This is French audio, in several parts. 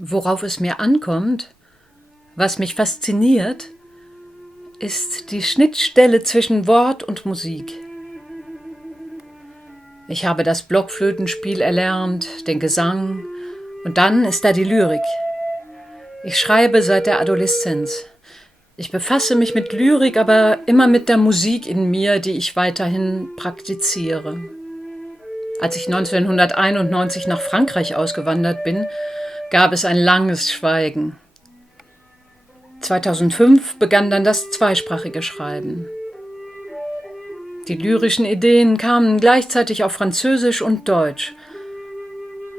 Worauf es mir ankommt, was mich fasziniert, ist die Schnittstelle zwischen Wort und Musik. Ich habe das Blockflötenspiel erlernt, den Gesang und dann ist da die Lyrik. Ich schreibe seit der Adoleszenz. Ich befasse mich mit Lyrik, aber immer mit der Musik in mir, die ich weiterhin praktiziere. Als ich 1991 nach Frankreich ausgewandert bin, gab es ein langes Schweigen. 2005 begann dann das zweisprachige Schreiben. Die lyrischen Ideen kamen gleichzeitig auf Französisch und Deutsch.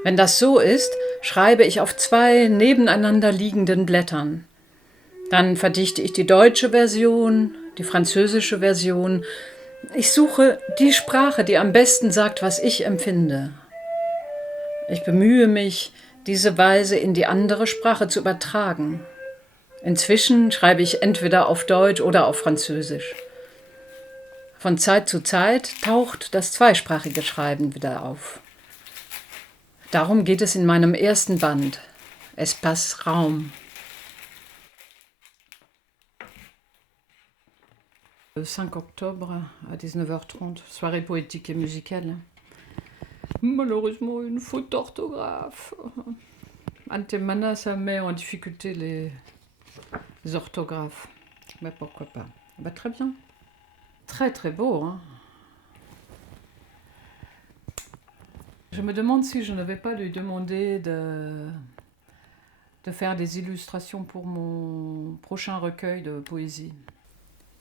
Wenn das so ist, schreibe ich auf 2 nebeneinander liegenden Blättern. Dann verdichte ich die deutsche Version, die französische Version. Ich suche die Sprache, die am besten sagt, was ich empfinde. Ich bemühe mich, diese Weise in die andere Sprache zu übertragen. Inzwischen schreibe ich entweder auf Deutsch oder auf Französisch. Von Zeit zu Zeit taucht das zweisprachige Schreiben wieder auf. Darum geht es in meinem ersten Band, Espace Raum. 5 octobre à 19h30, soirée poétique et musicale. Malheureusement, une faute d'orthographe. Antemana, ça met en difficulté les orthographes. Mais pourquoi pas? Bah, très bien. Très très beau, hein. Je me demande si je ne vais pas lui demander de faire des illustrations pour mon prochain recueil de Poésie.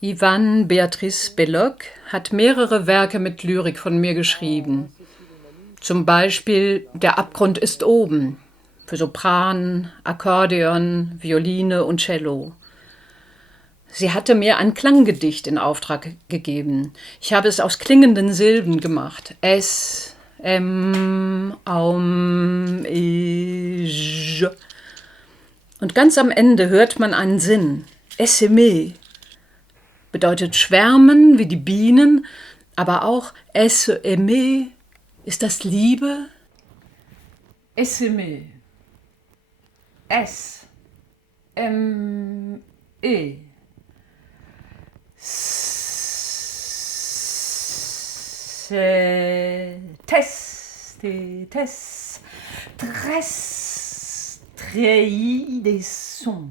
Yvonne Beatrice Belloc hat mehrere Werke mit Lyrik von mir geschrieben. Zum Beispiel Der Abgrund ist oben, für Sopran, Akkordeon, Violine und Cello. Sie hatte mir ein Klanggedicht in Auftrag gegeben. Ich habe es aus klingenden Silben gemacht. S, M, Aum, E, J. Und ganz am Ende hört man einen Sinn. Aimer bedeutet schwärmen wie die Bienen, aber auch aimer ist das Liebe. Aimer. S, M, E. Tess, tresse, treillis des sons,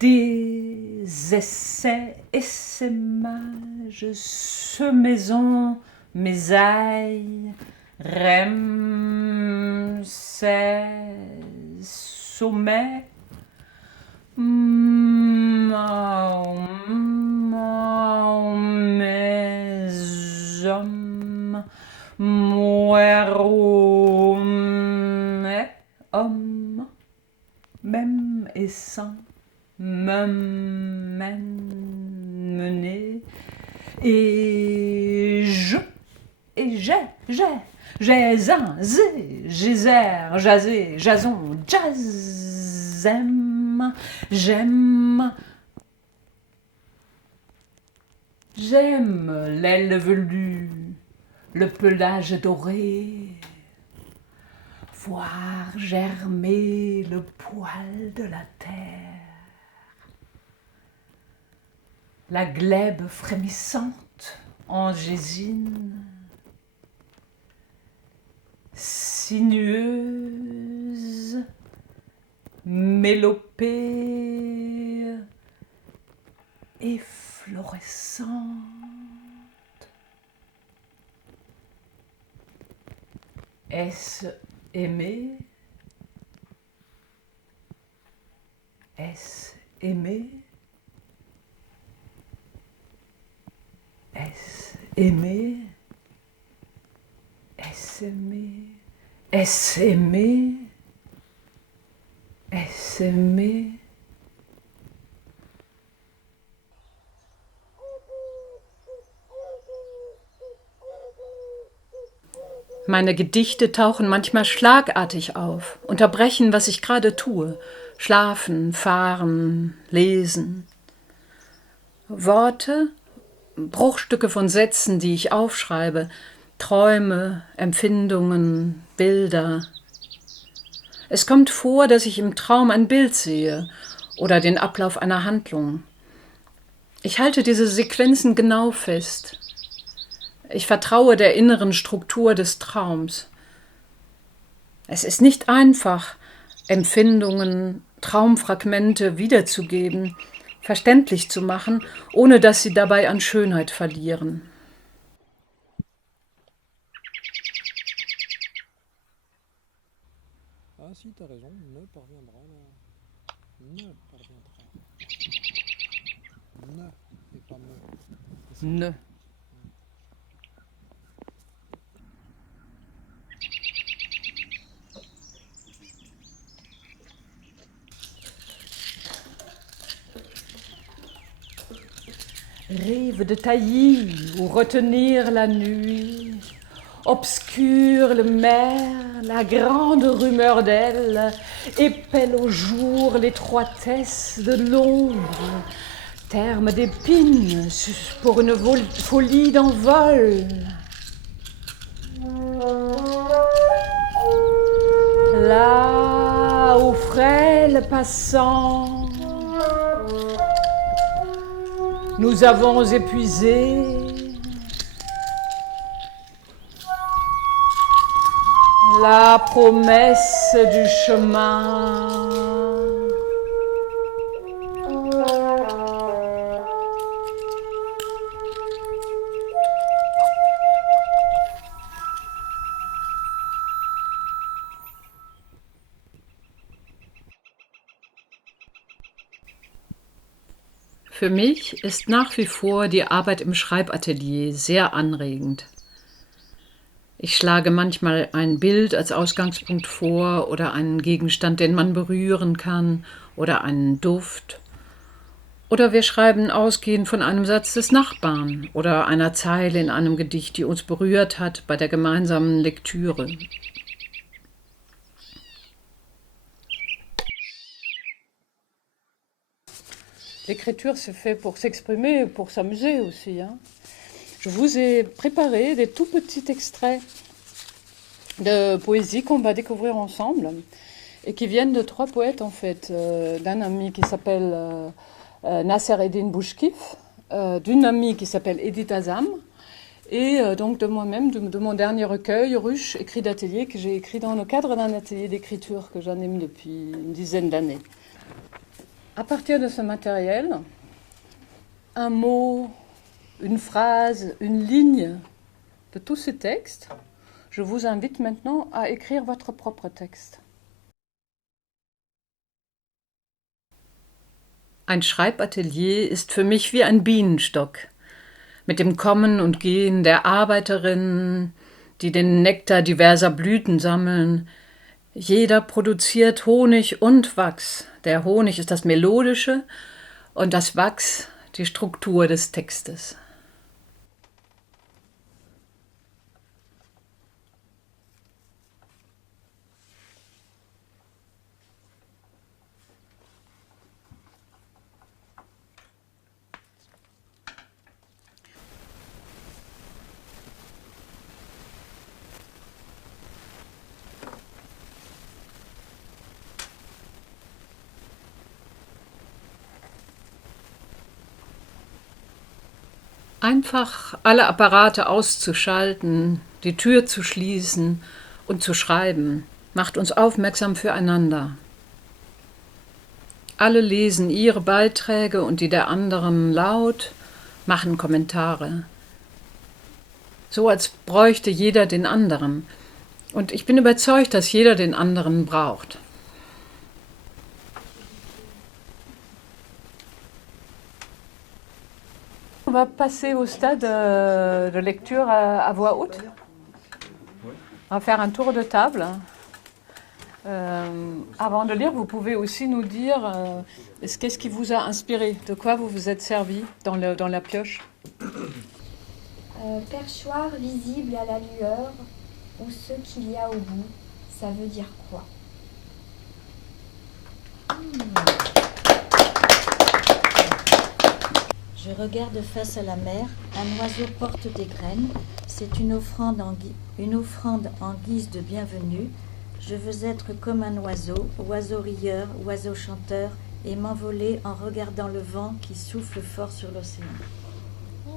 des essais, essaimages, semaisons, mésailles, rem, sommet, mes hommes, moero, homme, même et sans, mener, et j'ai, un, gézer, jaser, jason, jazzem, j'aime l'aile velue, le pelage doré, voir germer le poil de la terre, la glèbe frémissante en gésine, sinueuse, mélopée, efflorescente. Est-ce aimer? Est-ce aimer? Est-ce aimer? Est-ce aimer? Est-ce aimer? Est-ce aimer? Meine Gedichte tauchen manchmal schlagartig auf, unterbrechen, was ich gerade tue. Schlafen, fahren, lesen. Worte, Bruchstücke von Sätzen, die ich aufschreibe, Träume, Empfindungen, Bilder. Es kommt vor, dass ich im Traum ein Bild sehe oder den Ablauf einer Handlung. Ich halte diese Sequenzen genau fest. Ich vertraue der inneren Struktur des Traums. Es ist nicht einfach, Empfindungen, Traumfragmente wiederzugeben, verständlich zu machen, ohne dass sie dabei an Schönheit verlieren. Ah si, t'as raison, ne parviendra là. Ne parviendra. Ne, et pas me. C'est ça. Ne. Rive de taillis ou retenir la nuit, obscure le mer, la grande rumeur d'elle, épelle au jour l'étroitesse de l'ombre, terme d'épines pour une folie d'envol. Là, au frêle passant, nous avons épuisé la promesse du chemin. Für mich ist nach wie vor die Arbeit im Schreibatelier sehr anregend. Ich schlage manchmal ein Bild als Ausgangspunkt vor oder einen Gegenstand, den man berühren kann, oder einen Duft. Oder wir schreiben ausgehend von einem Satz des Nachbarn oder einer Zeile in einem Gedicht, die uns berührt hat bei der gemeinsamen Lektüre. L'écriture, c'est fait pour s'exprimer et pour s'amuser aussi. Je vous ai préparé des tout petits extraits de poésie qu'on va découvrir ensemble et qui viennent de 3 poètes en fait, d'un ami qui s'appelle Nasser Eddin Bouchkif, d'une amie qui s'appelle Edith Azam et donc de moi-même, de mon dernier recueil, Ruche, écrit d'atelier, que j'ai écrit dans le cadre d'un atelier d'écriture que j'anime depuis une dizaine d'années. À partir de ce matériel, un mot, une phrase, une ligne de tous ces textes, je vous invite maintenant à écrire votre propre texte. Ein Schreibatelier ist für mich wie ein Bienenstock, mit dem Kommen und Gehen der Arbeiterinnen, die den Nektar diverser Blüten sammeln. Jeder produziert Honig und Wachs. Der Honig ist das Melodische und das Wachs die Struktur des Textes. Einfach alle Apparate auszuschalten, die Tür zu schließen und zu schreiben, macht uns aufmerksam füreinander. Alle lesen ihre Beiträge und die der anderen laut, machen Kommentare. So als bräuchte jeder den anderen. Und ich bin überzeugt, dass jeder den anderen braucht. On va passer au stade de lecture à voix haute. On va faire un tour de table. Avant de lire, vous pouvez aussi nous dire qu'est-ce qui vous a inspiré, de quoi vous vous êtes servi dans la pioche. Perchoir visible à la lueur, ou ce qu'il y a au bout, ça veut dire quoi? Je regarde face à la mer, un oiseau porte des graines, c'est une offrande en guise de bienvenue, Je veux être comme un oiseau rieur, oiseau chanteur, et m'envoler en regardant le vent qui souffle fort sur l'océan. Moi,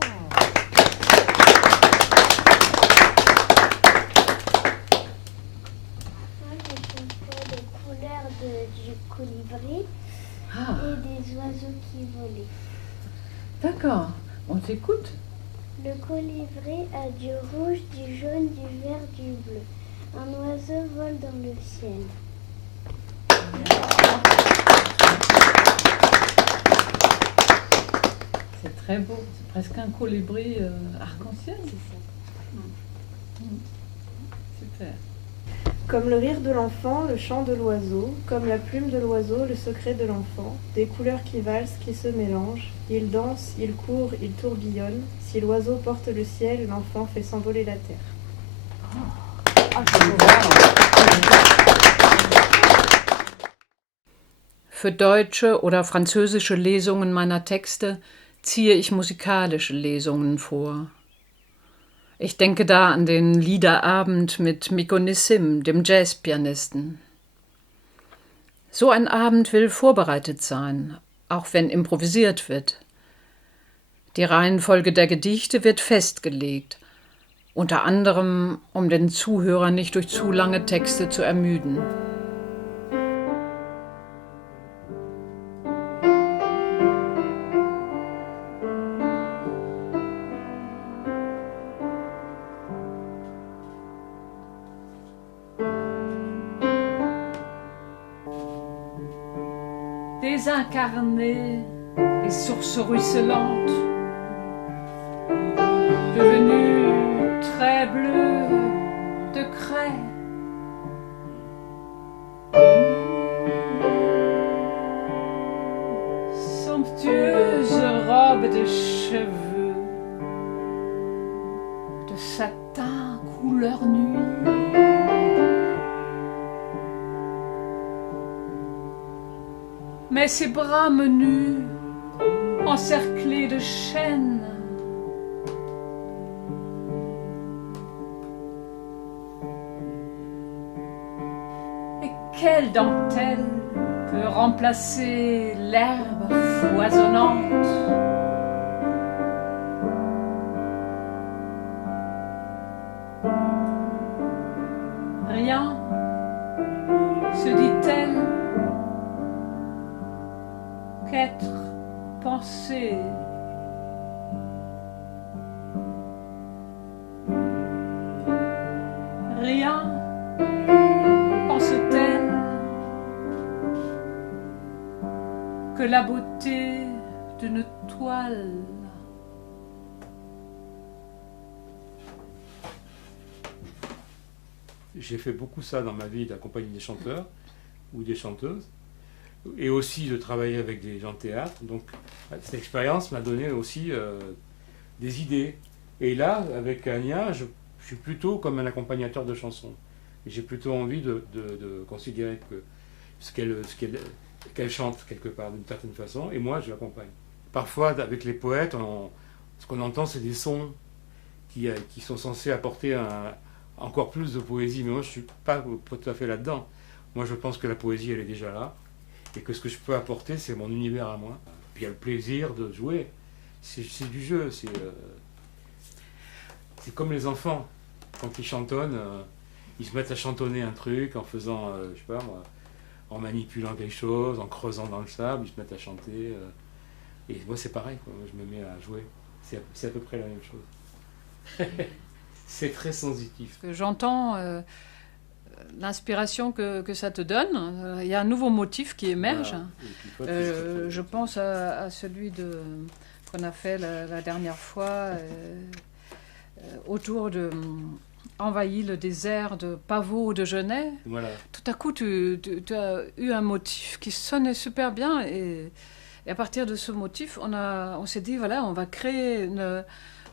je chantais les couleurs du colibri Ah, et des oiseaux qui volaient. d'accord. On t'écoute. Le colibri a du rouge, du jaune, du vert, du bleu. Un oiseau vole dans le ciel. C'est très beau. C'est presque un colibri arc-en-ciel. Super. Comme le rire de l'enfant, le chant de l'oiseau, comme la plume de l'oiseau, le secret de l'enfant, des couleurs qui valsent, qui se mélangent, il danse, il court, il tourbillonne, si l'oiseau porte le ciel, l'enfant fait s'envoler la terre. Für deutsche oder französische Lesungen meiner Texte ziehe ich musikalische Lesungen vor. Ich denke da an den Liederabend mit Miko Nissim, dem Jazzpianisten. So ein Abend will vorbereitet sein, auch wenn improvisiert wird. Die Reihenfolge der Gedichte wird festgelegt, unter anderem, um den Zuhörer nicht durch zu lange Texte zu ermüden. Désincarnée et source ruisselante, devenue très bleue de craie. Somptueuse robe de cheveux, de satin couleur nuit. Mais ses bras menus, encerclés de chaînes, et quelle dentelle peut remplacer l'herbe foisonnante? Rien, se dit-elle, qu'être pensé. Rien, pense-t-elle, que la beauté d'une toile. J'ai fait beaucoup ça dans ma vie, d'accompagner des chanteurs ou des chanteuses, et aussi de travailler avec des gens de théâtre. Donc cette expérience m'a donné aussi des idées. Et là, avec Anya, je suis plutôt comme un accompagnateur de chansons. Et j'ai plutôt envie de considérer que qu'elle chante quelque part d'une certaine façon, et moi je l'accompagne. Parfois, avec les poètes, ce qu'on entend, c'est des sons qui sont censés apporter encore plus de poésie. Mais moi, je ne suis pas tout à fait là-dedans. Moi, je pense que la poésie, elle est déjà là. Et que ce que je peux apporter, c'est mon univers à moi. Puis il y a le plaisir de jouer. C'est du jeu. C'est comme les enfants. Quand ils chantonnent, ils se mettent à chantonner un truc en faisant, je sais pas moi, en manipulant quelque chose, en creusant dans le sable, ils se mettent à chanter. Et moi, c'est pareil, quoi. Moi, je me mets à jouer. C'est à peu près la même chose. C'est très sensitif. J'entends l'inspiration que ça te donne. Il y a un nouveau motif qui émerge. Voilà. Je pense à celui qu'on a fait la dernière fois autour de envahi le désert de Pavot de Genève. Voilà. Tout à coup, tu as eu un motif qui sonnait super bien et à partir de ce motif, on s'est dit, voilà, on va créer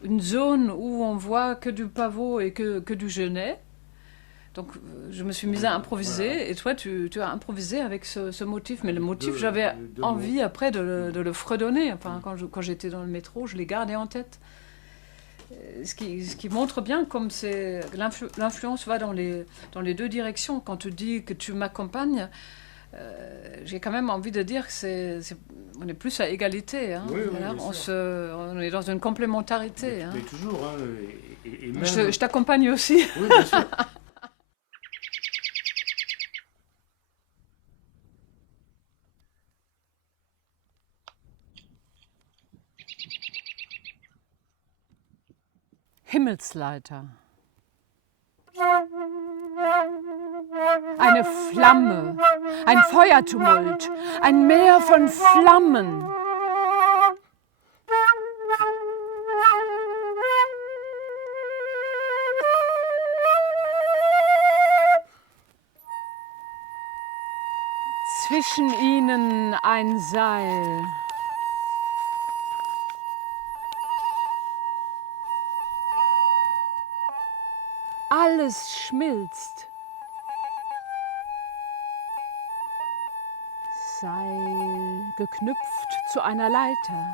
une zone où on voit que du pavot et que du genêt. Donc, je me suis mise à improviser, voilà. Et toi, tu as improvisé avec ce motif. Mais le motif, j'avais envie après de le fredonner. Enfin, quand j'étais dans le métro, je l'ai gardé en tête. ce qui montre bien comme l'influence va dans les deux directions. Quand tu dis que tu m'accompagnes, j'ai quand même envie de dire que on est plus à égalité. Hein, oui, voilà, bien on est dans une complémentarité. Mais hein. toujours, hein, et même... Je t'accompagne aussi. Oui, bien sûr. Himmelsleiter. Eine Flamme, ein Feuertumult, ein Meer von Flammen. Zwischen ihnen ein Seil. Alles schmilzt. Seil geknüpft zu einer Leiter.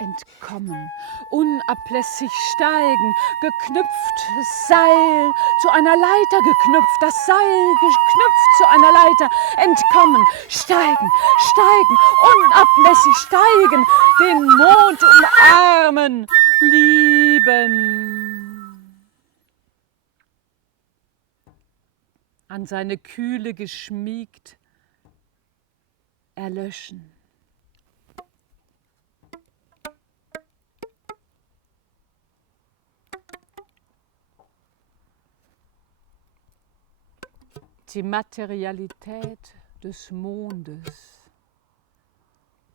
Entkommen, unablässig steigen, geknüpft, das Seil zu einer Leiter geknüpft, das Seil geknüpft zu einer Leiter, entkommen, steigen, steigen, unablässig steigen, den Mond umarmen, lieben. An seine Kühle geschmiegt, erlöschen. Die Materialität des Mondes,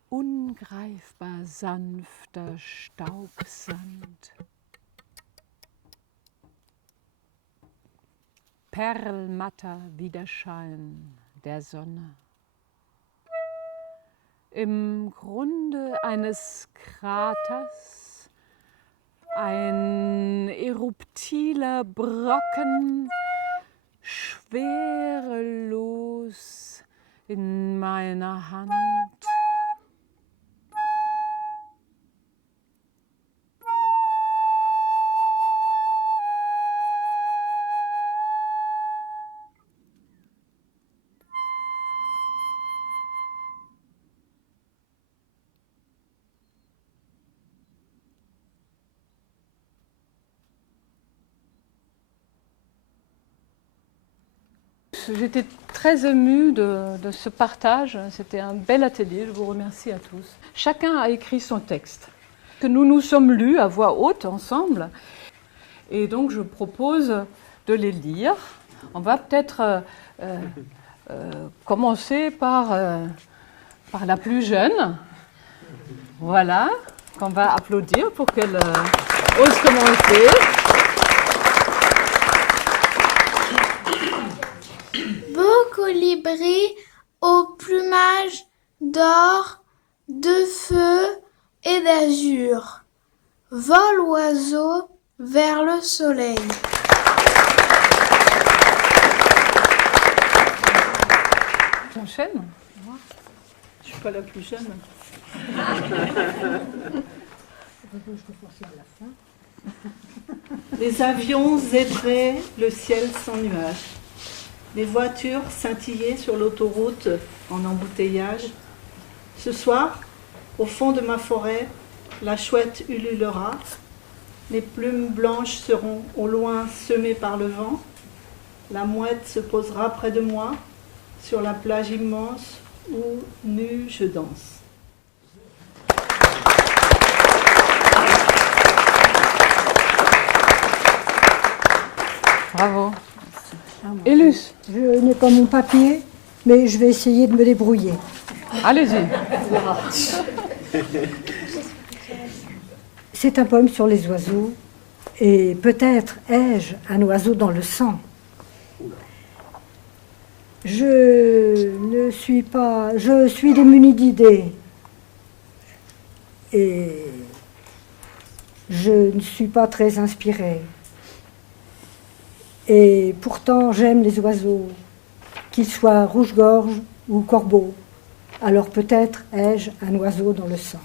ungreifbar sanfter Staubsand, perlmatter Widerschein der Sonne. Im Grunde eines Kraters ein eruptiler Brocken, schwerelos in meiner Hand. J'étais très émue de ce partage. C'était un bel atelier. Je vous remercie à tous. Chacun a écrit son texte, que nous nous sommes lus à voix haute ensemble. Et donc, je propose de les lire. On va peut-être commencer par la plus jeune. Voilà, qu'on va applaudir pour qu'elle ose commencer. Beau colibri au plumage d'or, de feu et d'azur, vole oiseau vers le soleil. J'enchaîne. Je ne suis pas la plus jeune. Les avions zébraient le ciel sans nuages. Les voitures scintillaient sur l'autoroute en embouteillage. Ce soir, au fond de ma forêt, la chouette ululera. Les plumes blanches seront au loin semées par le vent. La mouette se posera près de moi, sur la plage immense où, nu, je danse. Bravo. Élus. Je n'ai pas mon papier, mais je vais essayer de me débrouiller. Allez-y. C'est un poème sur les oiseaux, et peut-être ai-je un oiseau dans le sang. Je suis démunie d'idées, et je ne suis pas très inspirée. Et pourtant, j'aime les oiseaux, qu'ils soient rouge-gorge ou corbeaux. Alors peut-être ai-je un oiseau dans le sang.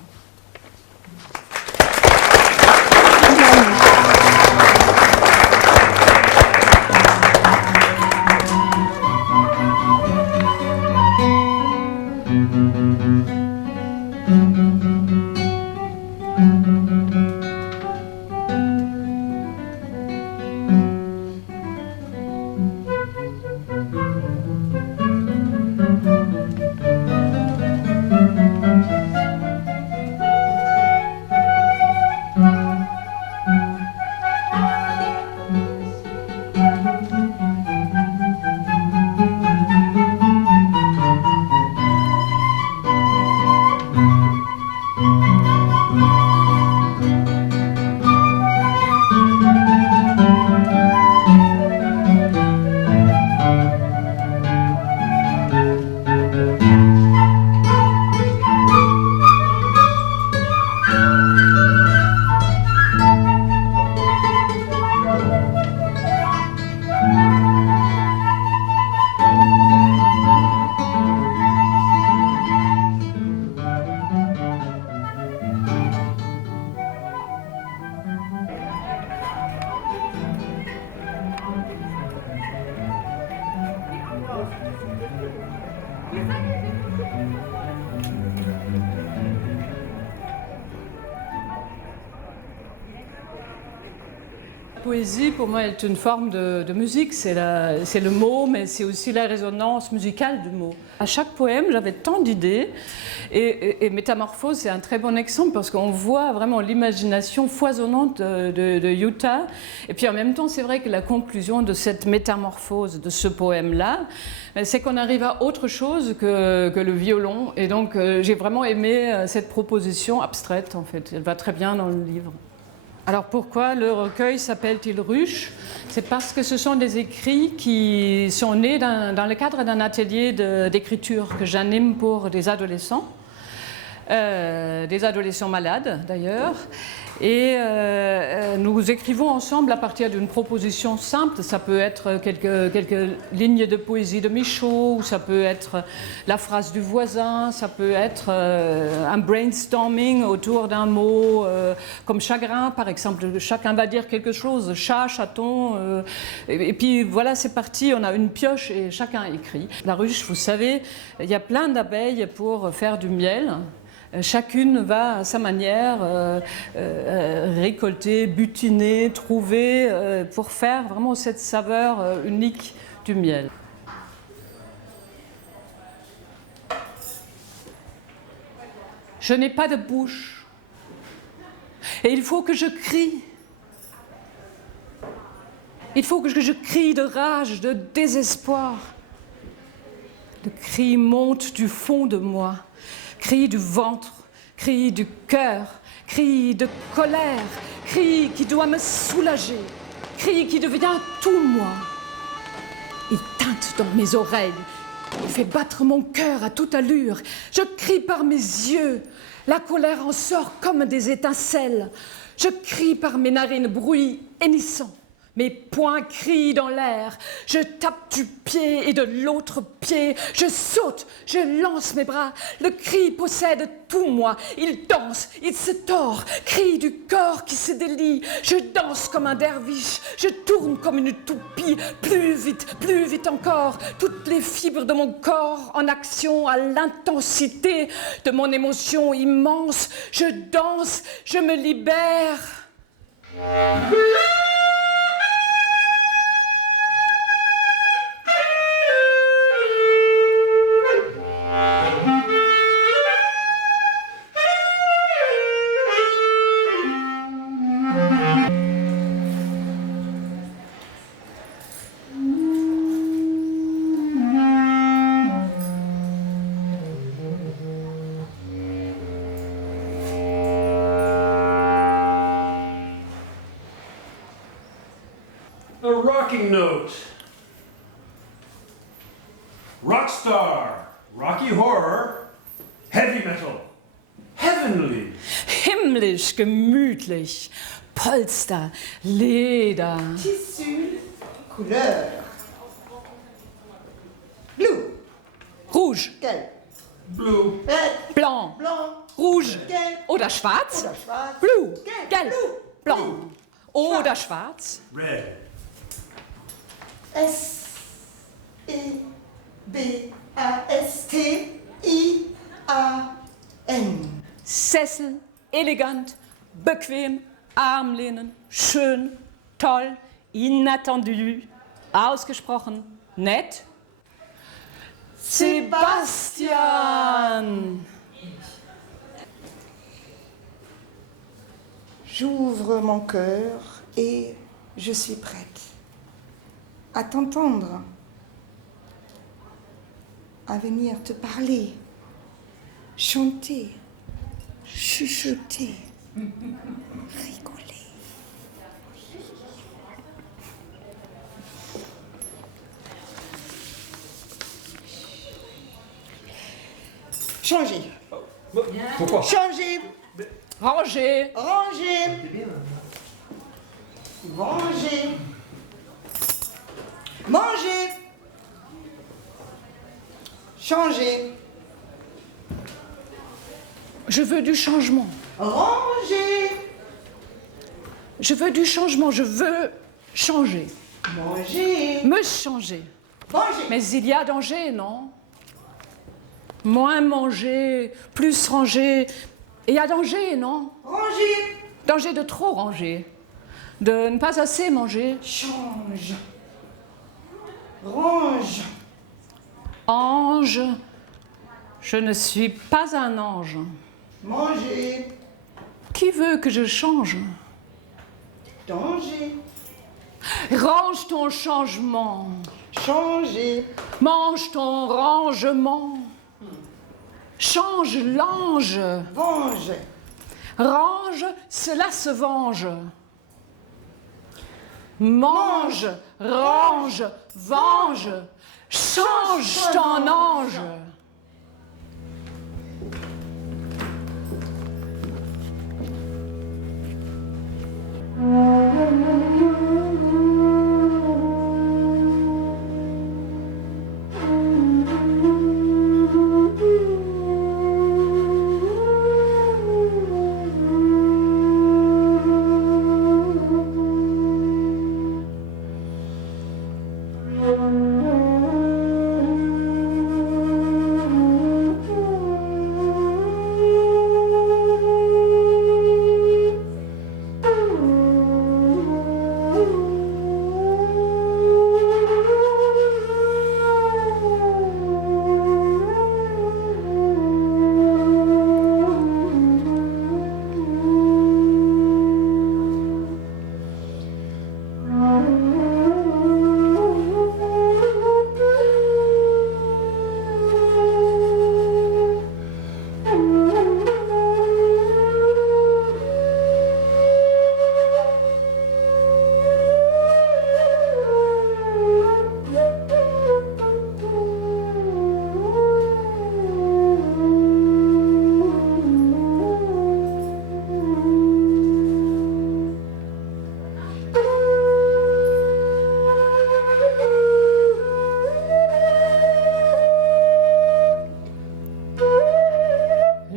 poésie, pour moi, est une forme de musique. C'est le mot, mais c'est aussi la résonance musicale du mot. À chaque poème, j'avais tant d'idées. Et Métamorphose, c'est un très bon exemple parce qu'on voit vraiment l'imagination foisonnante de Jutta. Et puis en même temps, c'est vrai que la conclusion de cette métamorphose, de ce poème-là, c'est qu'on arrive à autre chose que le violon. Et donc, j'ai vraiment aimé cette proposition abstraite, en fait. Elle va très bien dans le livre. Alors pourquoi le recueil s'appelle-t-il Ruche? C'est parce que ce sont des écrits qui sont nés dans le cadre d'un atelier d'écriture que j'anime pour des adolescents malades d'ailleurs. Et nous écrivons ensemble à partir d'une proposition simple. Ça peut être quelques lignes de poésie de Michaud, ou ça peut être la phrase du voisin, ça peut être un brainstorming autour d'un mot comme chagrin, par exemple. Chacun va dire quelque chose, chat, chaton. Et puis voilà, c'est parti, on a une pioche et chacun écrit. La ruche, vous savez, il y a plein d'abeilles pour faire du miel. Chacune va à sa manière récolter, butiner, trouver pour faire vraiment cette saveur unique du miel. Je n'ai pas de bouche et il faut que je crie. Il faut que je crie de rage, de désespoir. Le cri monte du fond de moi. Cri du ventre, cri du cœur, cri de colère, cri qui doit me soulager, cri qui devient tout moi. Il teinte dans mes oreilles, il fait battre mon cœur à toute allure. Je crie par mes yeux, la colère en sort comme des étincelles. Je crie par mes narines, bruit hennissant. Mes poings crient dans l'air, je tape du pied et de l'autre pied, je saute, je lance mes bras, le cri possède tout moi, il danse, il se tord, cri du corps qui se délie, je danse comme un derviche, je tourne comme une toupie, plus vite encore, toutes les fibres de mon corps en action à l'intensité de mon émotion immense, je danse, je me libère. A rocking note. Rockstar, Rocky Horror, Heavy Metal, Heavenly. Himmlisch, gemütlich, Polster, Leder. Tissu, couleur. Blue. Rouge. Gelb. Blue. Red. Blanc. Blanc. Rouge. Gelb. Oder schwarz. Oder schwarz. Blue. Gelb. Gelb. Blue. Blanc. Blue. Oder schwarz. Red. S-E-B-A-S-T-I-A-N. Sessel, elegant, bequem, Armlehnen, schön, toll, inattendu, ausgesprochen, nett. Sebastian! J'ouvre mon cœur et je suis prête à t'entendre, à venir te parler, chanter, chuchoter, rigoler. Changer. Pourquoi? Changer. Ranger. Ranger. Ranger. Manger. Changer. Je veux du changement. Ranger. Je veux du changement, je veux changer. Manger. Me changer. Manger. Mais il y a danger, non? Moins manger, plus ranger. Et il y a danger, non? Ranger. Danger de trop ranger. de ne pas assez manger. Change. Range. Ange, je ne suis pas un ange. Manger. Qui veut que je change? Danger. Range ton changement. Changer. Mange ton rangement. Change l'ange. Venge. Range, cela se venge. Mange, range, venge. Change ton ange.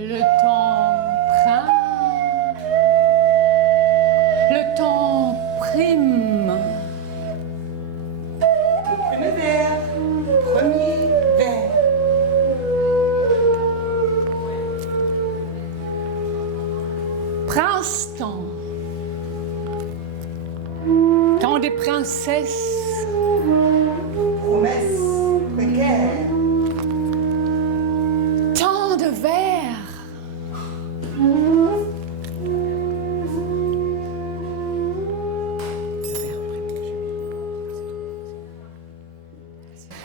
Le temps prime. Le temps prime. Le premier vers. Premier vers. Prince-temps. Temps des princesses. Promesse. Précaire. Temps de verre.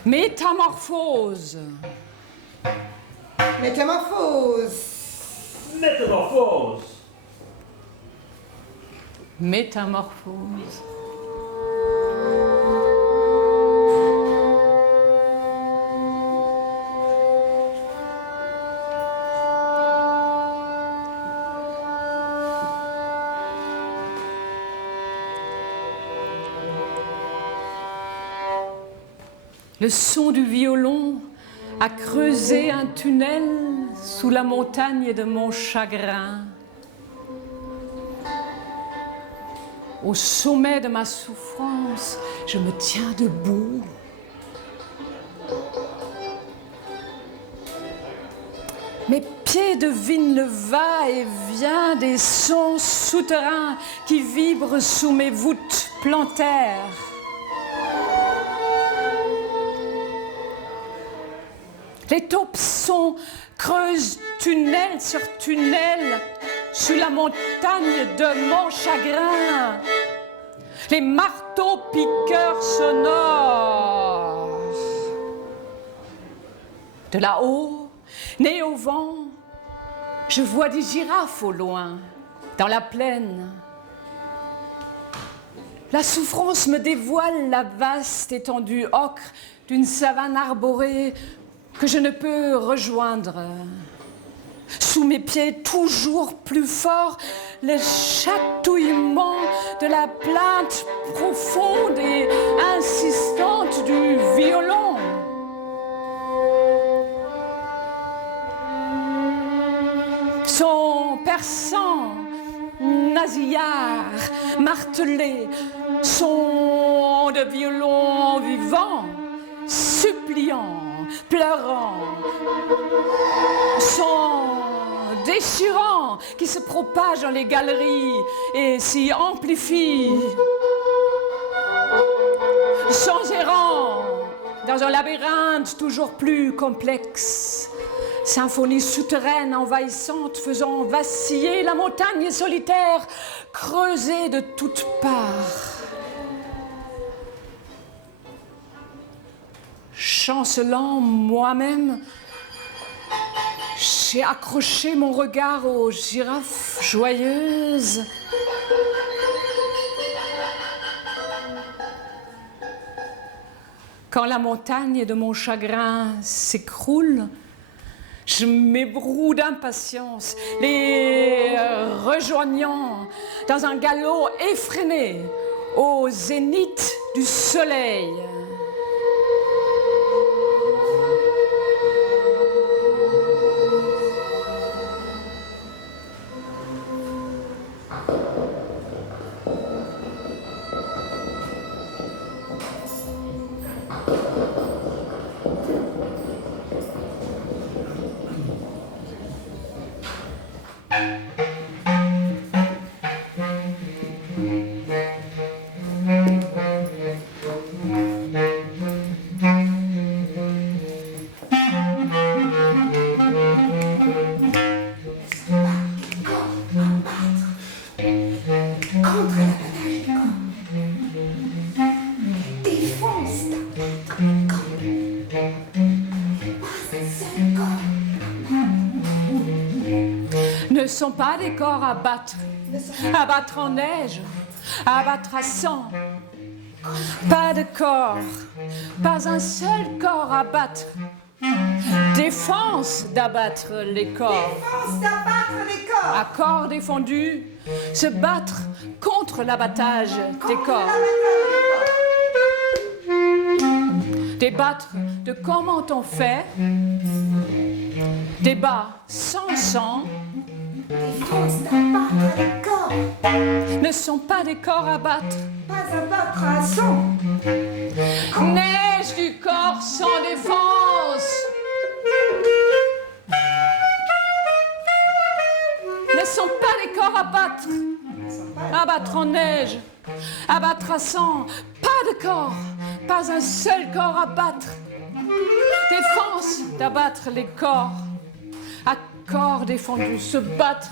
Métamorphose. Métamorphose. Métamorphose. Métamorphose. Le son du violon a creusé un tunnel sous la montagne de mon chagrin. Au sommet de ma souffrance, je me tiens debout. Mes pieds devinent le va-et-vient des sons souterrains qui vibrent sous mes voûtes plantaires. Les taupes sont creusent tunnel sur tunnel sous la montagne de mon chagrin. Les marteaux piqueurs sonores. De là-haut, né au vent, je vois des girafes au loin, dans la plaine. La souffrance me dévoile la vaste étendue ocre d'une savane arborée que je ne peux rejoindre. Sous mes pieds, toujours plus fort, le chatouillement de la plainte profonde et insistante du violon. Son perçant, nasillard, martelé, son de violon vivant, suppliant, pleurant, son déchirant qui se propage dans les galeries et s'y amplifie. Chants errants dans un labyrinthe toujours plus complexe. Symphonie souterraine envahissante faisant vaciller la montagne solitaire creusée de toutes parts. Chancelant moi-même, j'ai accroché mon regard aux girafes joyeuses. Quand la montagne de mon chagrin s'écroule, je m'ébroue d'impatience, les rejoignant dans un galop effréné au zénith du soleil. Ne sont pas des corps à battre en neige, à battre à sang. Pas de corps, pas un seul corps à battre. Défense d'abattre les corps. Défense d'abattre les corps. À corps défendu, se battre contre l'abattage des corps. Débattre de comment on fait. Débat sans sang. Défense d'abattre les corps. Ne sont pas des corps à battre. Pas à battre à sang. Neige du corps sans défense. Ne sont pas des corps à battre. Abattre en neige, abattre à sang. Pas de corps, pas un seul corps à battre. Défense d'abattre les corps. À corps défendu, se battre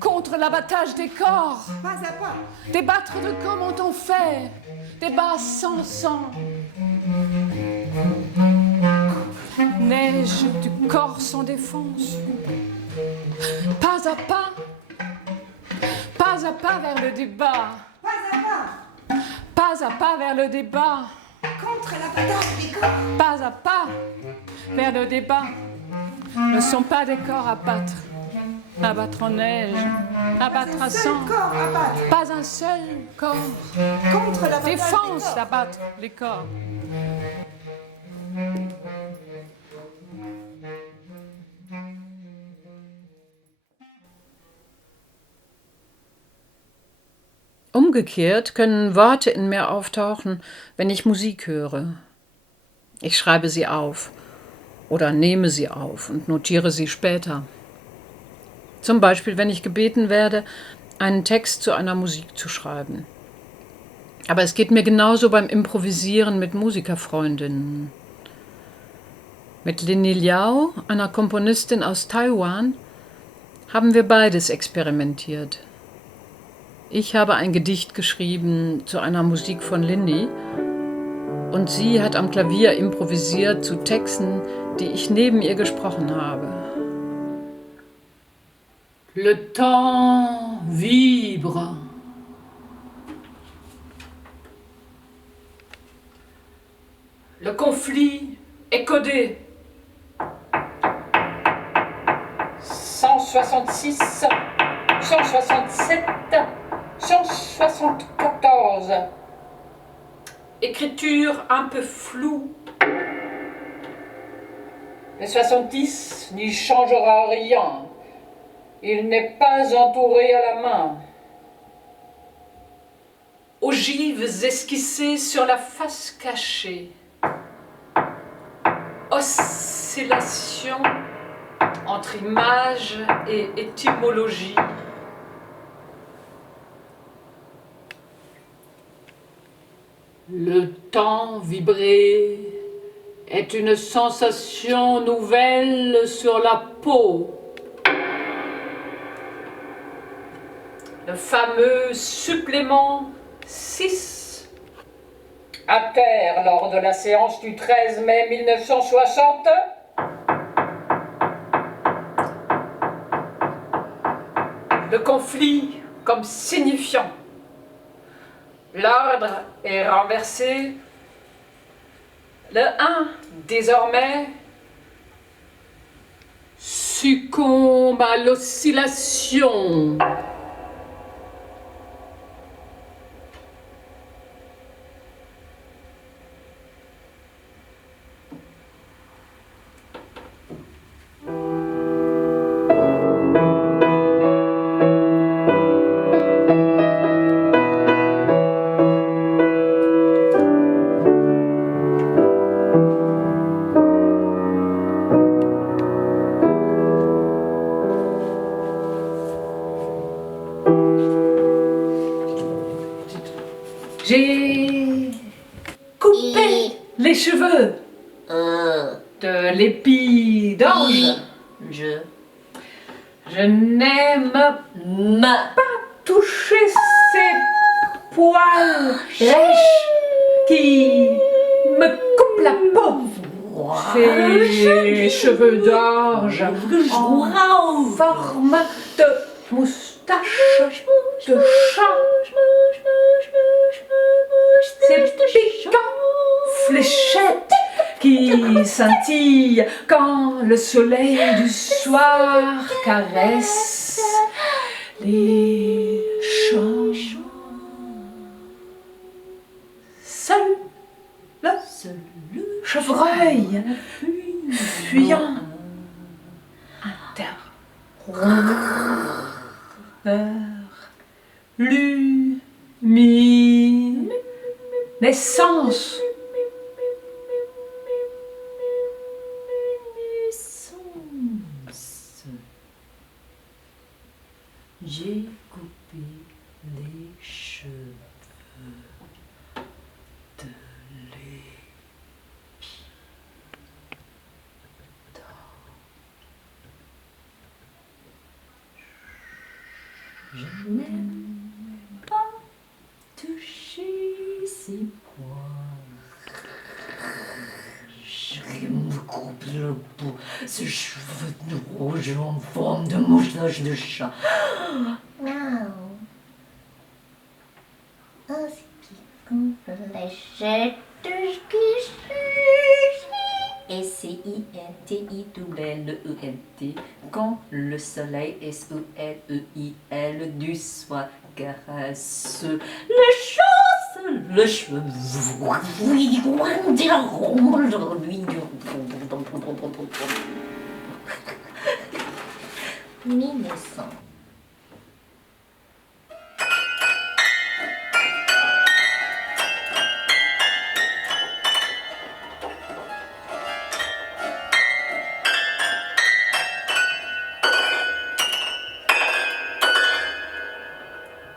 contre l'abattage des corps. Pas à pas. Débattre de comment on fait. Débat sans sang. Neige du corps sans défense. Pas à pas. Pas à pas vers le débat. Pas à pas. Pas à pas vers le débat. Contre l'abattage des corps. Pas à pas vers le débat. Ne sont pas des corps à battre. À battre en neige, à battre à sang. Corps à battre. Pas un seul corps. Contre l'abattage des Défense corps. d'abattre les corps. Umgekehrt können Worte in mir auftauchen, wenn ich Musik höre. Ich schreibe sie auf oder nehme sie auf und notiere sie später. Zum Beispiel, wenn ich gebeten werde, einen Text zu einer Musik zu schreiben. Aber es geht mir genauso beim Improvisieren mit Musikerfreundinnen. Mit Lini Liao, einer Komponistin aus Taiwan, haben wir beides experimentiert. Ich habe ein Gedicht geschrieben zu einer Musik von Lini und sie hat am Klavier improvisiert zu Texten, die ich neben ihr gesprochen habe. Le temps vibre. Le conflit est codé. 166, 167, 174. Écriture un peu floue. Le 70 n'y changera rien. Il n'est pas entouré à la main. Ogives esquissées sur la face cachée. Oscillation entre image et étymologie. Le temps vibré est une sensation nouvelle sur la peau. Le fameux supplément 6. À terre lors de la séance du 13 mai 1960. Le conflit comme signifiant. L'ordre est renversé. Le 1, désormais, succombe à l'oscillation. J'ai coupé les cheveux de l'épi d'ange. Je n'aime pas toucher ces poils rêches qui me coupent la peau. Ces cheveux d'orge en forme de moustache de chat. Ces piquants fléchettes qui scintillent quand le soleil du soir caresse les champs. Seul le chevreuil fuyant luminescence. J'ai coupé les cheveux de l'épi d'ange. Je n'aime pas toucher ces poils. Je me coupe le bout, ces cheveux de rouge en forme de moustache de chat. S-C-I-N-T-I-L-L-E-N-T quand le soleil S-O-L-E-I-L du soir caresse les choses, les cheveux. Luminescent.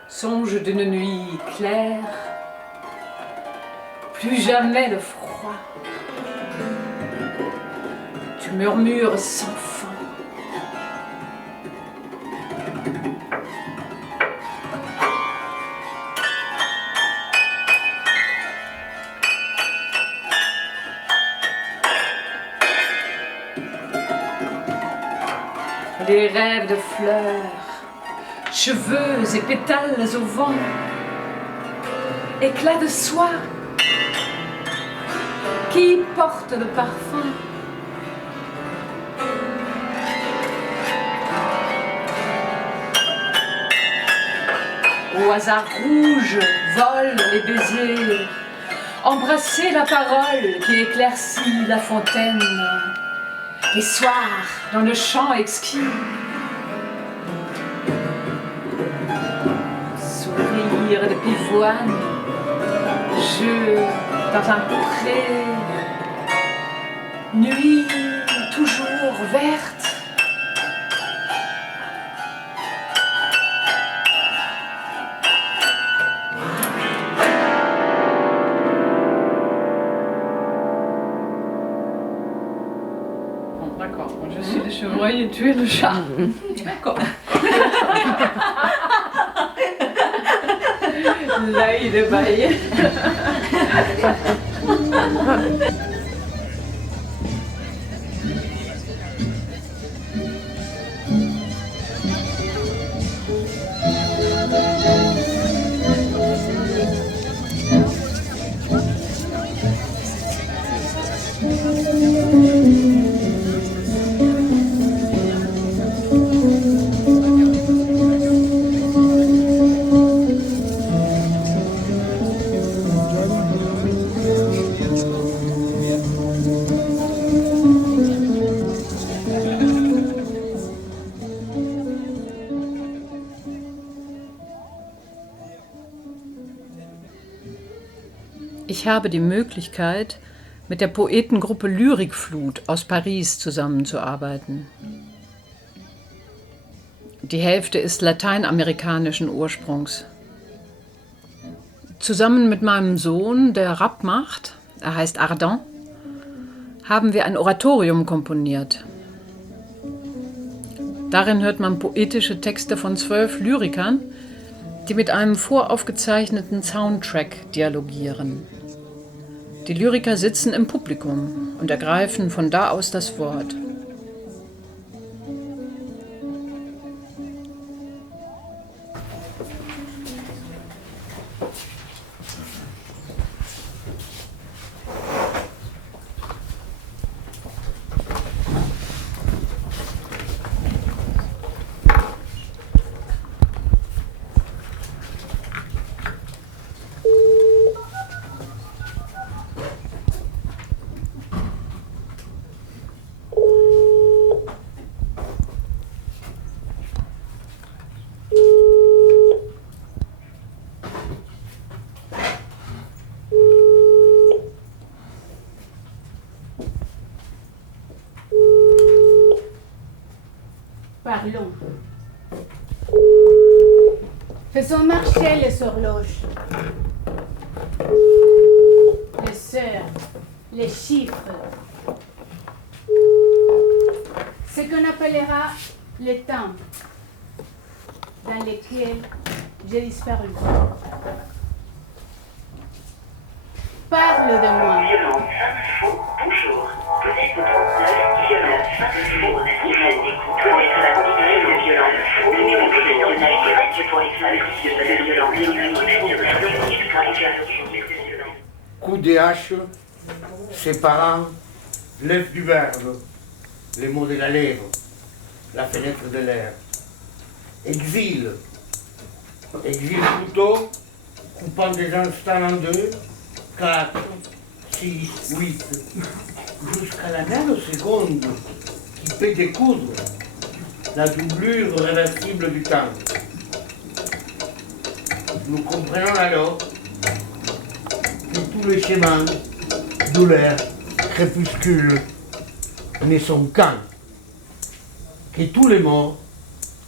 Songe d'une nuit claire, plus jamais le froid. Tu murmures sans fin. Les rêves de fleurs, cheveux et pétales au vent, éclat de soie qui porte le parfum. Au hasard rouge volent les baisers, embrasser la parole qui éclaircit la fontaine. Les soirs dans le champ exquis, sourire de pivoine, jeu dans un pré, nuit toujours verte, Je suis le chevreuil et tu es le chat. D'accord. Là, il est baillé. Ich habe die Möglichkeit, mit der Poetengruppe Lyrikflut aus Paris zusammenzuarbeiten. Die Hälfte ist lateinamerikanischen Ursprungs. Zusammen mit meinem Sohn, der Rap macht, er heißt Ardent, haben wir ein Oratorium komponiert. Darin hört man poetische Texte von 12 Lyrikern, die mit einem voraufgezeichneten Soundtrack dialogieren. Die Lyriker sitzen im Publikum und ergreifen von da aus das Wort. Parlons. Faisons marcher les horloges, les heures, les chiffres. Ce qu'on appellera le temps dans lequel j'ai disparu. Parle de moi. Bonjour. Vous êtes au 39, violence, il reste des coups. Cela continue de violence. Le numéro professionnel direct pour les services de violence. Coup de hache, séparant l'œuf du verbe, les mots de la lèvre, la fenêtre de l'air. Exil, exil couteau, coupant des instants en deux, 4, 6, 8, jusqu'à la nanoseconde qui peut découdre la doublure réversible du temps. Nous comprenons alors que tous les schémas, douleur, crépuscule, ne sont qu'un, que tous les mots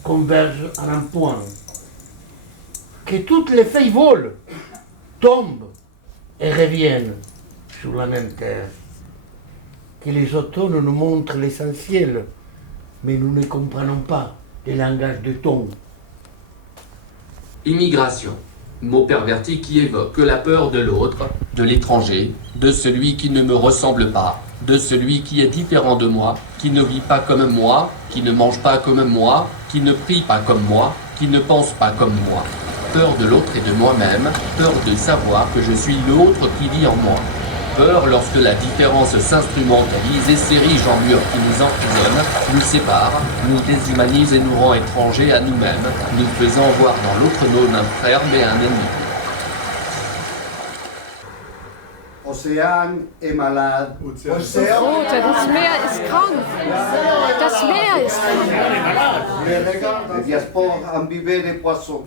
convergent en un point, que toutes les feuilles volent, tombent et reviennent sur la même terre, que les automnes nous montrent l'essentiel, mais nous ne comprenons pas le langage de ton. Immigration, mot perverti qui évoque la peur de l'autre, de l'étranger, de celui qui ne me ressemble pas, de celui qui est différent de moi, qui ne vit pas comme moi, qui ne mange pas comme moi, qui ne prie pas comme moi, qui ne pense pas comme moi. Peur de l'autre et de moi-même, peur de savoir que je suis l'autre qui vit en moi. Peur lorsque la différence s'instrumentalise et s'érige en mur qui nous emprisonne, nous sépare, nous déshumanise et nous rend étrangers à nous-mêmes, nous faisant voir dans l'autre non un frère mais un ennemi. Ozean est malade. Rote, das Meer ist krank. Das Meer ist krank. Les diaspores imbibées des poissons.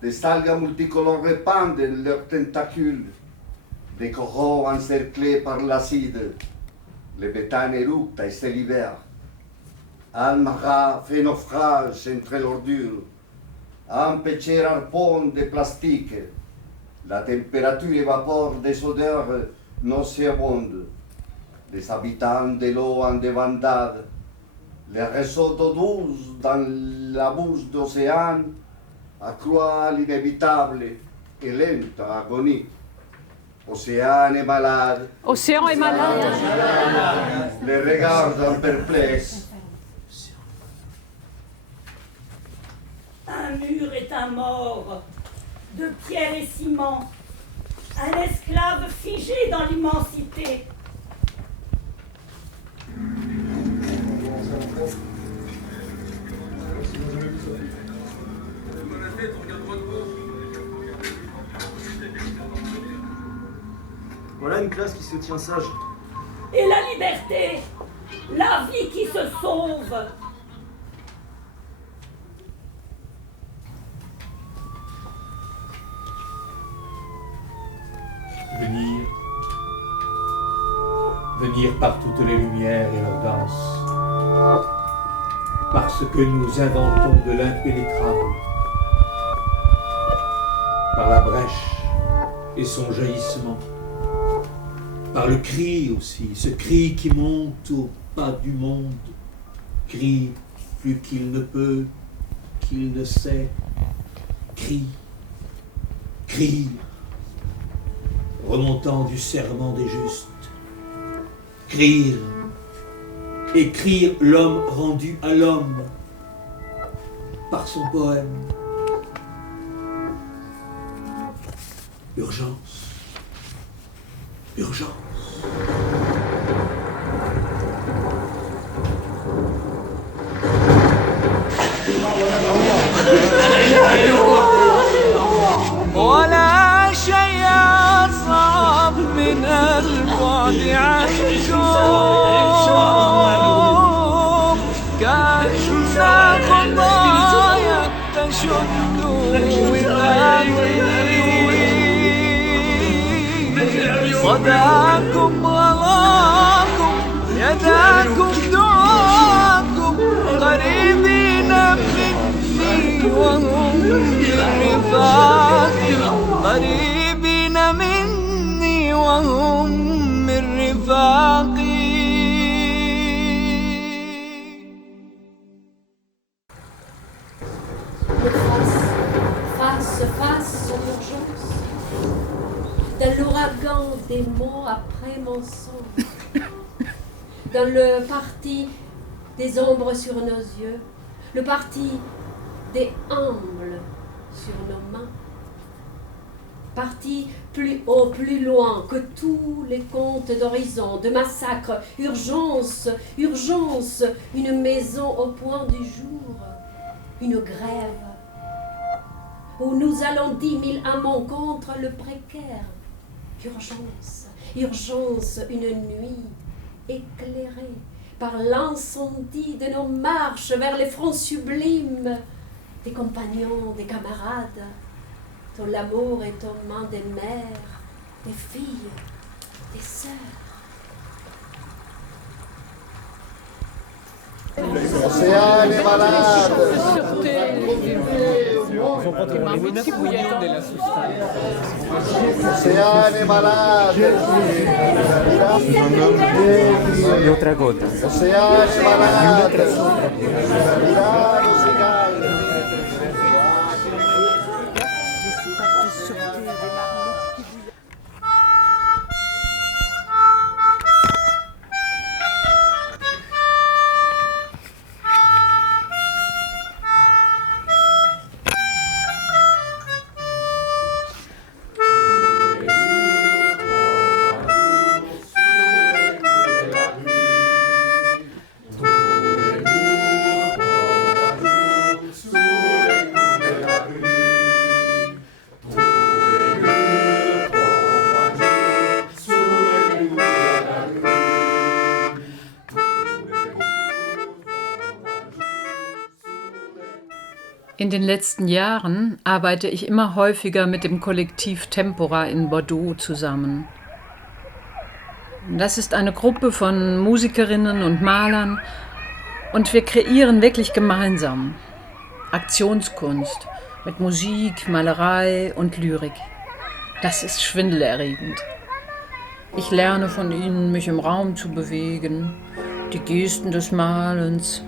Des algues multicolores répandent leurs tentacules. Des coraux encerclés par l'acide. Le béthane éructe et se libère. Almara fait naufrage entre l'ordure. Un petit harpon de plastique. La température évapore des odeurs nauséabondes. Les habitants de l'eau en débandade Les réseaux d'eau douce dans la bouche d'océan accroît l'inévitable et lente agonie. Océan est malade. Océan est malade. Les regardent perplexes. Un mur est un mort, de pierre et ciment, un esclave figé dans l'immensité. Voilà une classe qui se tient sage. Et la liberté, la vie qui se sauve. Venir par toutes les lumières et leurs danses, parce que nous inventons de l'impénétrable, par la brèche et son jaillissement, par le cri aussi, ce cri qui monte au pas du monde, crie plus qu'il ne peut, qu'il ne sait, crie, crie, remontant du serment des justes. Crier, écrire l'homme rendu à l'homme par son poème. Urgence, urgence. ولا شيء أصعب من البعد عنكم كأن خطايا تشد وثاقي صداكم غلاكم يداكم دعاكم قريبين مني وهم بالرفاق قريبين مني وهم من رفاقي. Face à l'urgence, dans l'ouragan des mots après mensonges, dans le parti des ombres sur nos yeux, le parti des humbles sur nos mains, parti plus haut, plus loin que tous les contes d'horizon, de massacre, urgence, urgence, une maison au point du jour, une grève, où nous allons 10 000 amants contre le précaire. Urgence, urgence, une nuit éclairée par l'incendie de nos marches vers les fronts sublimes des compagnons, des camarades, dont l'amour est aux mains des mères, des filles, des sœurs. Océan est malade. Océan est malade. E outra gota. Océan est malade. In den letzten Jahren arbeite ich immer häufiger mit dem Kollektiv Tempora in Bordeaux zusammen. Das ist eine Gruppe von Musikerinnen und Malern und wir kreieren wirklich gemeinsam Aktionskunst mit Musik, Malerei und Lyrik. Das ist schwindelerregend. Ich lerne von ihnen, mich im Raum zu bewegen, die Gesten des Malens,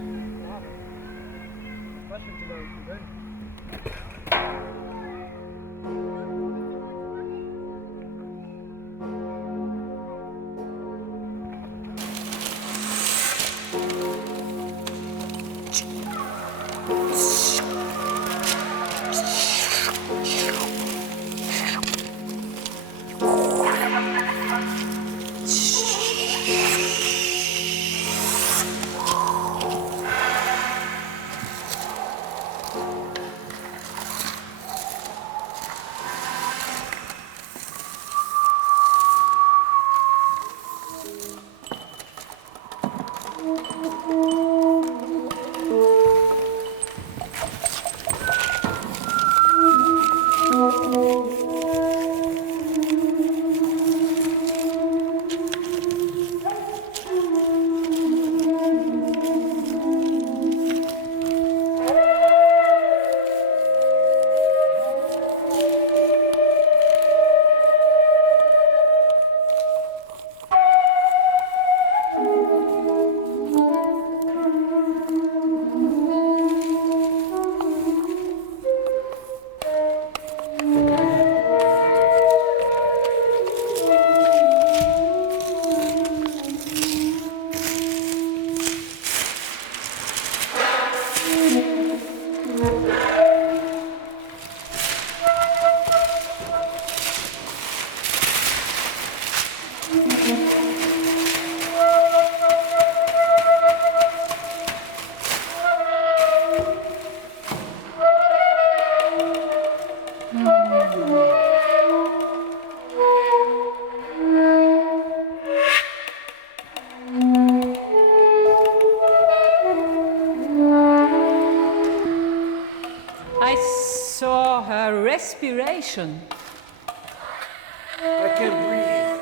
respiration. I can't breathe.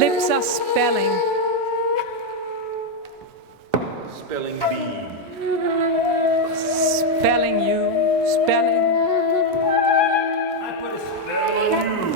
Lips are spelling. Spelling bee. Spelling you, spelling. I put a spell on you.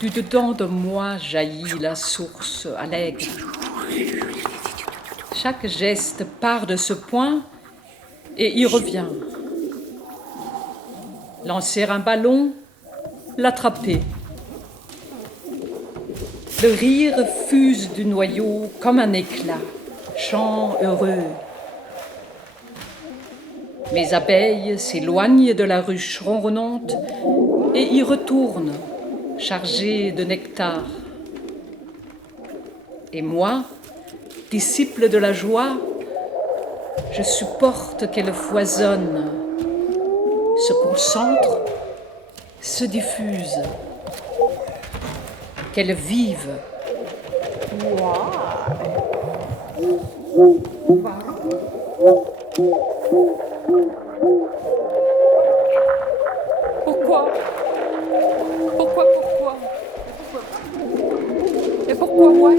Du dedans de moi jaillit la source allègre. Chaque geste part de ce point et y revient. Lancer un ballon, l'attraper. Le rire fuse du noyau comme un éclat, chant heureux. Mes abeilles s'éloignent de la ruche ronronnante et y retournent, chargées de nectar. Et moi, disciple de la joie, Je supporte qu'elle foisonne, se concentre, se diffuse, qu'elle vive. Pourquoi? Et pourquoi moi?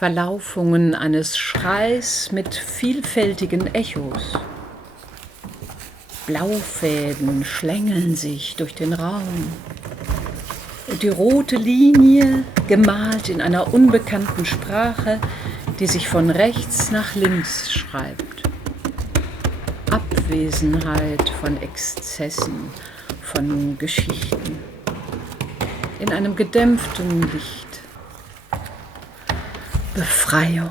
Verlaufungen eines Schreis mit vielfältigen Echos. Blaufäden schlängeln sich durch den Raum. Und die rote Linie, gemalt in einer unbekannten Sprache, die sich von rechts nach links schreibt. Abwesenheit von Exzessen, von Geschichten. In einem gedämpften Licht. Befreiung.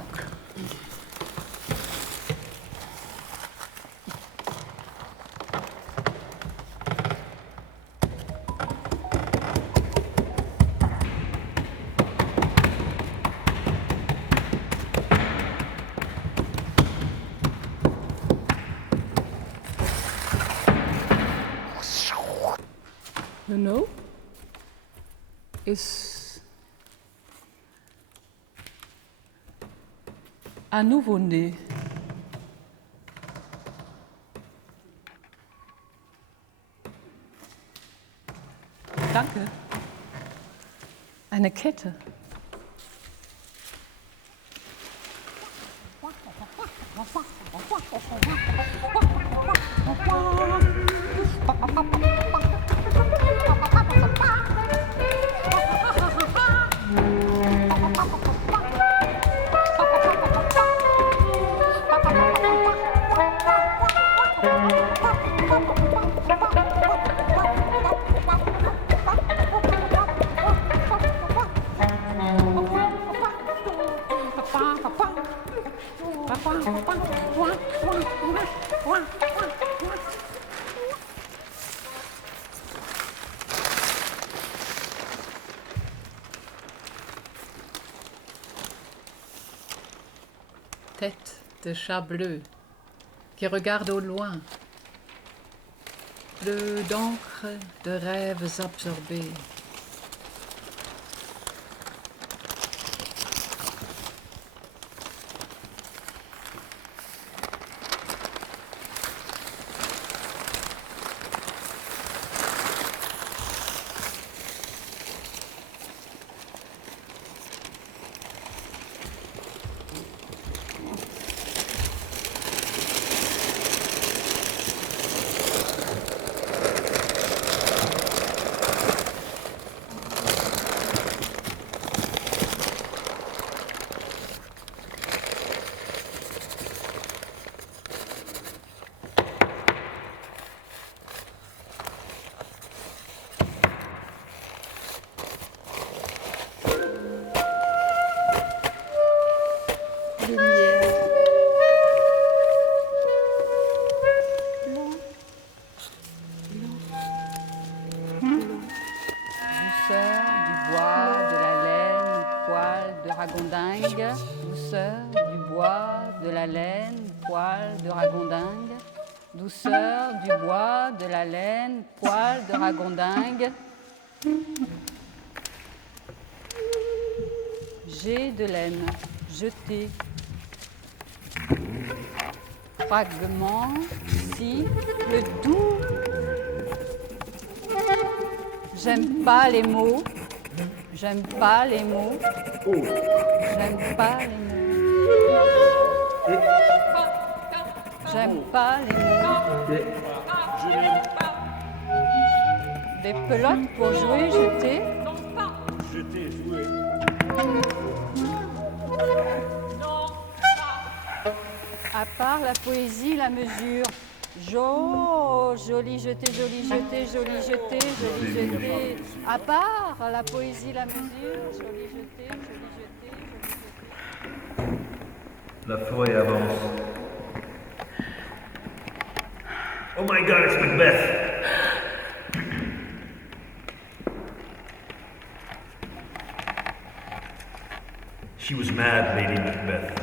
You know? Ist un nouveau-né. Danke. Eine Kette. Tête de chat bleu qui regarde au loin, bleu d'encre de rêves absorbés. Douceur du bois, de la laine, poil de ragondingue. Douceur du bois, de la laine, poil de ragondingue. Jet de laine, jeté. Fragment, siffle doux. J'aime pas les mots. J'aime pas les mots. J'aime pas les mots. J'aime pas les mots. Des pelotes pour jouer, jeter. Jeter, jouer. À part la poésie, la mesure. Joli jeté, joli jeté, joli jeté, joli jeté. À part la poésie, la mesure. Joli jeté, joli jeté, joli jeté. La forêt avance. Oh my God, it's Macbeth! She was mad, Lady Macbeth.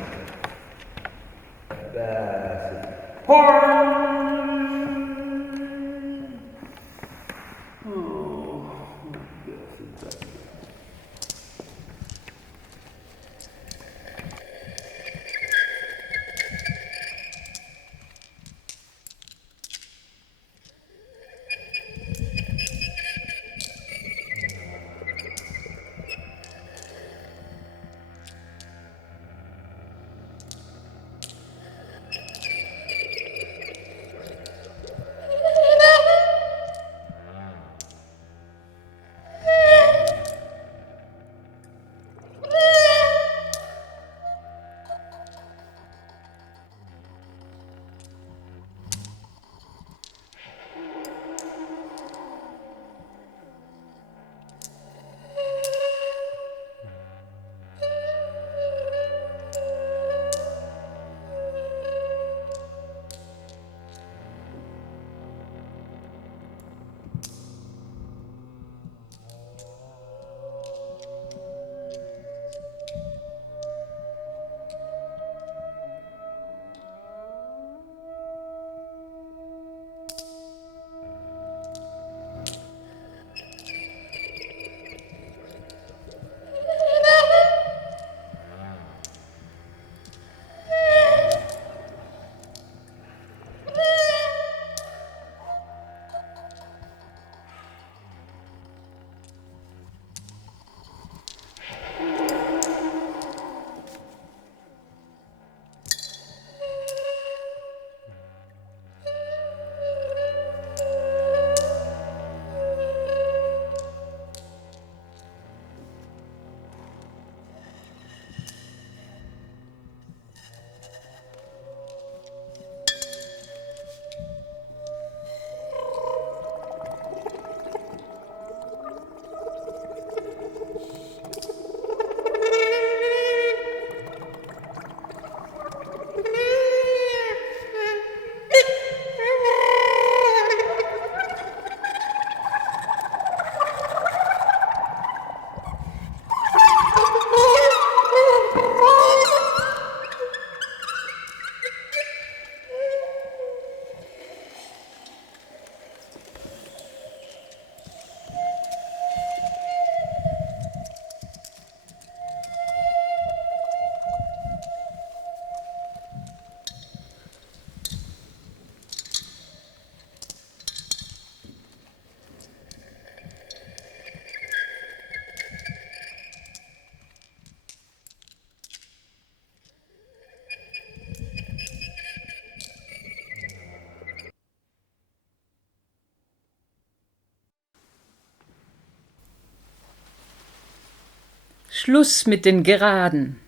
Schluss mit den Geraden,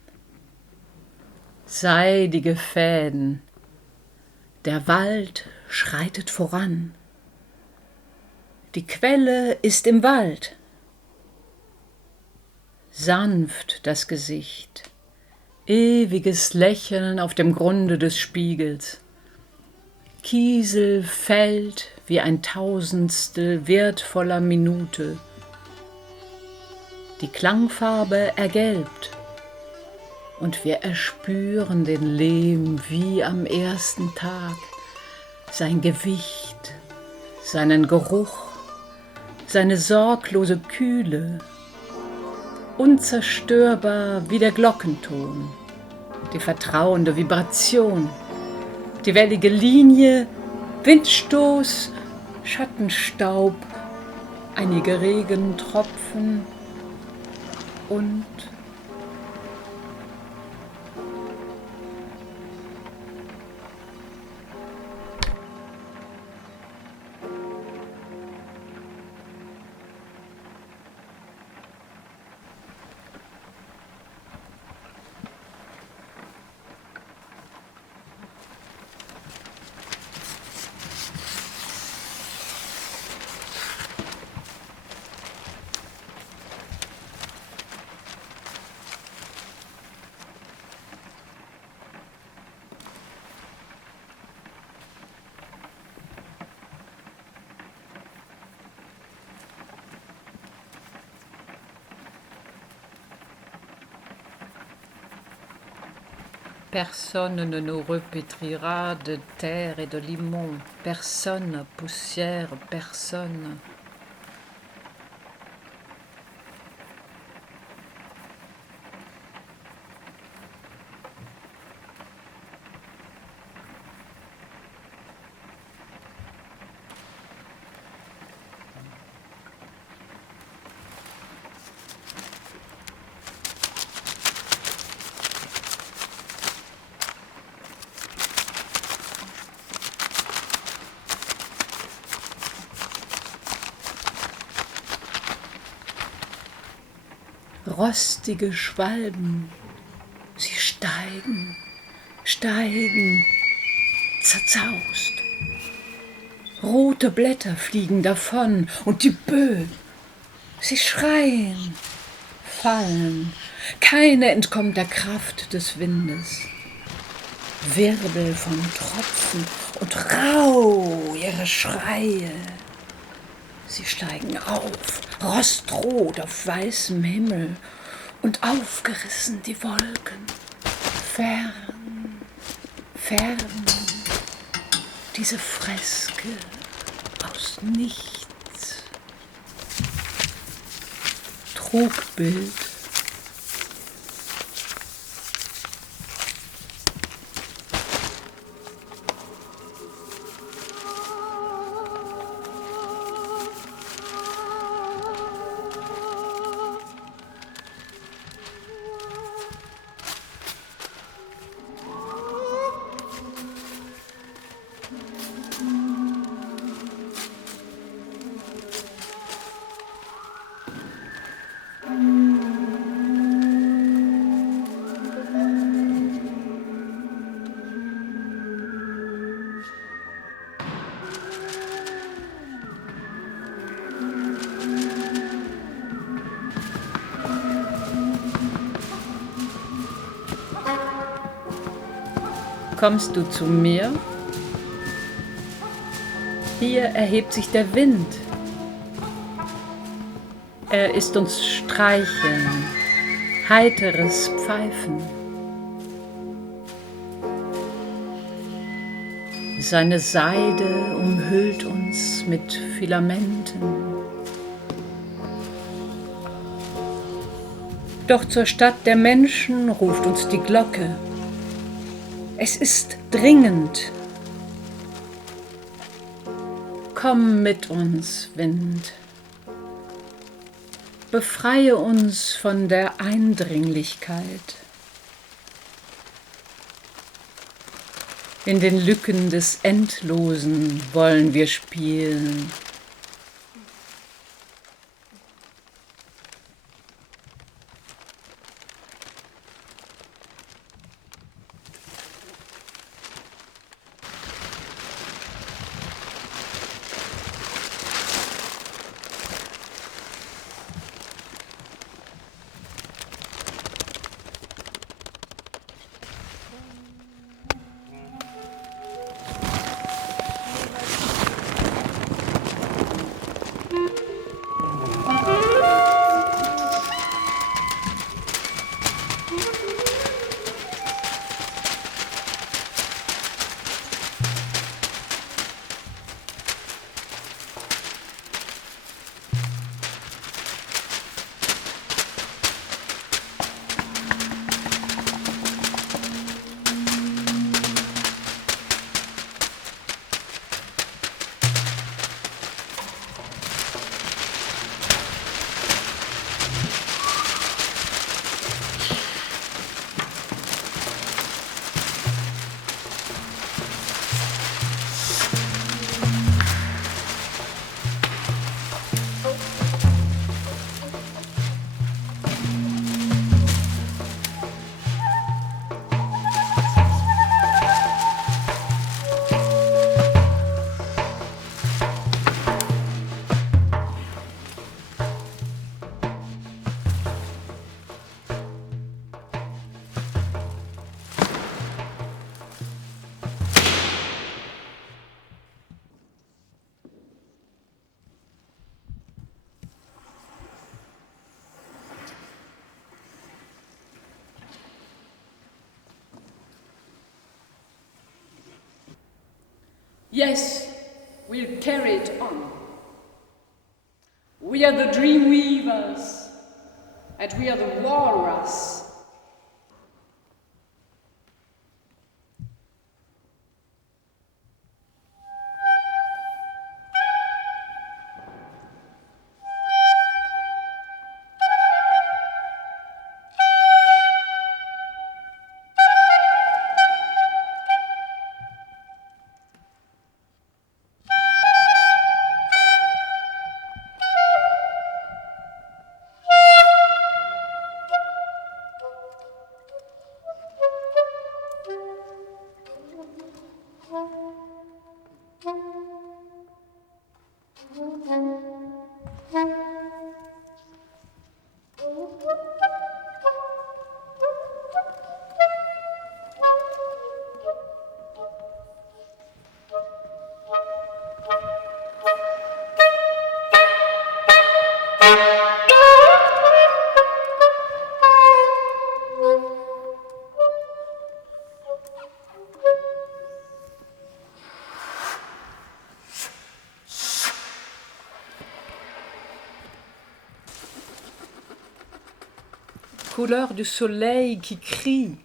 seidige Fäden, der Wald schreitet voran, die Quelle ist im Wald, sanft das Gesicht, ewiges Lächeln auf dem Grunde des Spiegels, Kiesel fällt wie ein Tausendstel wertvoller Minute, die Klangfarbe ergelbt, und wir erspüren den Lehm wie am ersten Tag, sein Gewicht, seinen Geruch, seine sorglose Kühle, unzerstörbar wie der Glockenton, die vertrauende Vibration, die wellige Linie, Windstoß, Schattenstaub, einige Regentropfen und personne ne nous repétrira de terre et de limon, personne, poussière, personne. Rostige Schwalben, sie steigen, steigen, zerzaust. Rote Blätter fliegen davon und die Böen, sie schreien, fallen, keine entkommt der Kraft des Windes. Wirbel von Tropfen und rau ihre Schreie. Sie steigen auf, rostrot auf weißem Himmel und aufgerissen die Wolken. Fern, fern, diese Freske aus nichts. Trugbild. Kommst du zu mir? Hier erhebt sich der Wind. Er ist uns Streicheln, heiteres Pfeifen. Seine Seide umhüllt uns mit Filamenten. Doch zur Stadt der Menschen ruft uns die Glocke. Es ist dringend. Komm mit uns, Wind. Befreie uns von der Eindringlichkeit. In den Lücken des Endlosen wollen wir spielen. Yes, we'll carry it on. We are the dream weavers, and we are the walrus. Couleur du soleil qui crie.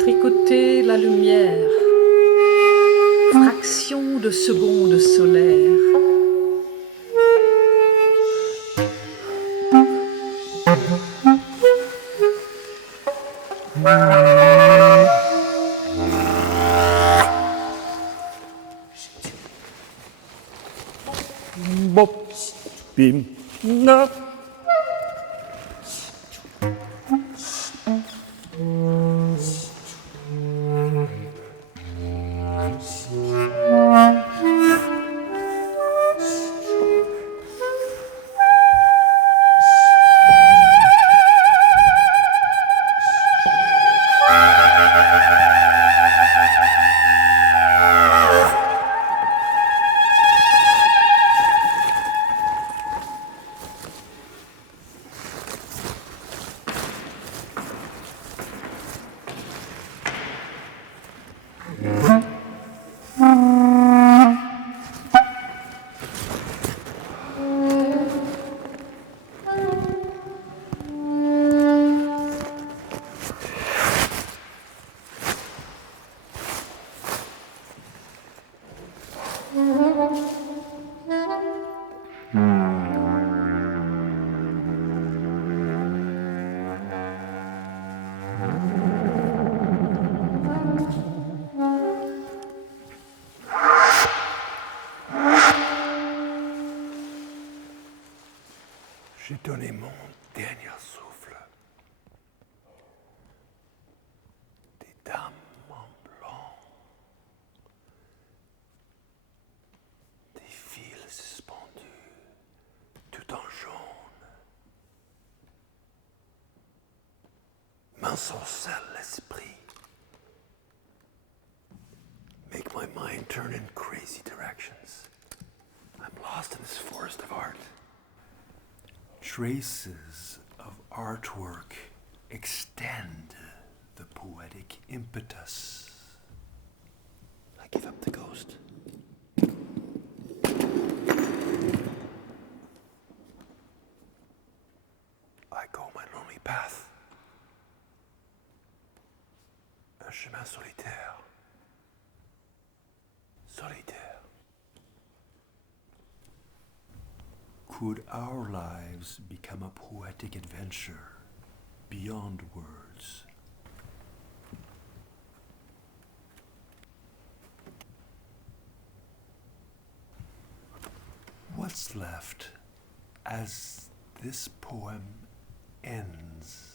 Tricoter la lumière, fraction de seconde solaire. Bop, bim, na. J'ai donné mon dernier souffle. Des dames en blanc. Des fils suspendus, tout en jaune. M'ensorcelle l'esprit. Make my mind turn in crazy directions. I'm lost in this forest of art. Traces of artwork extend the poetic impetus. I give up the ghost. I go my lonely path. chemin solitaire. Solitaire. Could our lives become a poetic adventure beyond words? What's left as this poem ends?